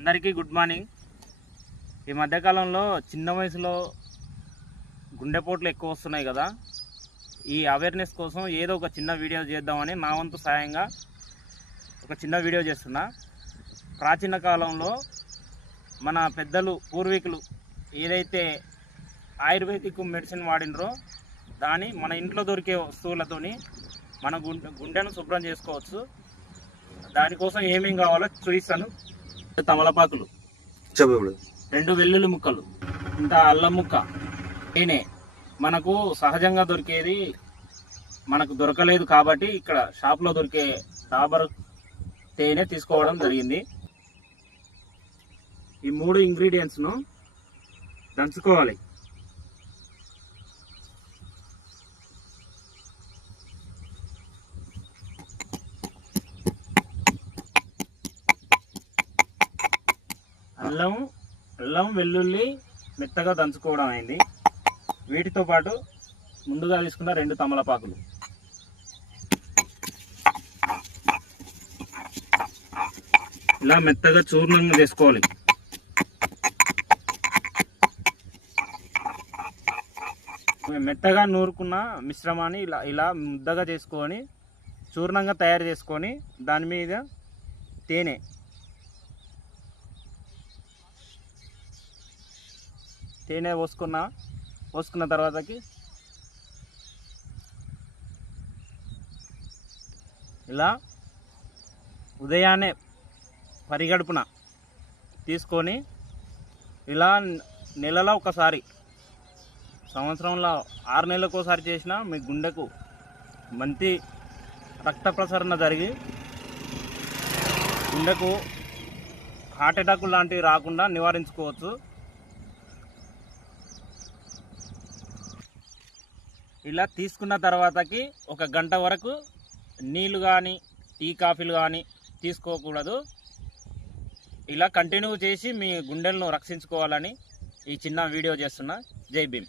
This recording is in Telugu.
అందరికీ గుడ్ మార్నింగ్. ఈ మధ్యకాలంలో చిన్న వయసులో గుండెపోట్లు ఎక్కువ వస్తున్నాయి కదా. ఈ అవేర్నెస్ కోసం ఏదో ఒక చిన్న వీడియో చేద్దామని నా వంతు సాయంగా ఒక చిన్న వీడియో చేస్తున్నా. ప్రాచీన కాలంలో మన పెద్దలు పూర్వీకులు ఏదైతే ఆయుర్వేదిక్ మెడిసిన్ వాడినరో దాని మన ఇంట్లో దొరికే వస్తువులతోని మన గుండె గుండెను శుభ్రం చేసుకోవచ్చు. దానికోసం ఏమేం కావాలో చూపిస్తాను. తమలపాకులు. చెప్పు ఇప్పుడు రెండు వెల్లుల్లి ముక్కలు. ఇంత అల్లం ముక్క. తేనె మనకు సహజంగా దొరికేది మనకు దొరకలేదు కాబట్టి ఇక్కడ షాప్లో దొరికే డాబర్ తేనె తీసుకోవడం జరిగింది. ఈ మూడు ఇంగ్రీడియంట్స్ను దంచుకోవాలి. అల్లం అల్లం వెల్లుల్లి మెత్తగా దంచుకోవడం అయింది. వీటితో పాటు ముందుగా తీసుకున్న రెండు తమలపాకులు. ఇలా మెత్తగా చూర్ణంగా చేసుకోవాలి. మెత్తగా నూరుకున్న మిశ్రమాన్ని ఇలా ఇలా ముద్దగా చేసుకొని చూర్ణంగా తయారు చేసుకొని దాని మీద తేనె తేనె పోసుకున్న పోసుకున్న తర్వాతకి ఇలా ఉదయాన్నే పరిగడుపున తీసుకొని ఇలా నెలలో ఒకసారి సంవత్సరంలో ఆరు నెలలకు ఒకసారి చేసినా మీ గుండెకు మంచి రక్త ప్రసరణ జరిగి గుండెకు హార్ట్ అటాక్ లాంటివి రాకుండా నివారించుకోవచ్చు. ఇలా తీసుకున్న తర్వాతకి ఒక గంట వరకు నీళ్ళు కానీ టీ కాఫీలు కానీ తీసుకోకూడదు. ఇలా కంటిన్యూ చేసి మీ గుండెలను రక్షించుకోవాలని ఈ చిన్న వీడియో చేస్తున్నా. జై భీమ్.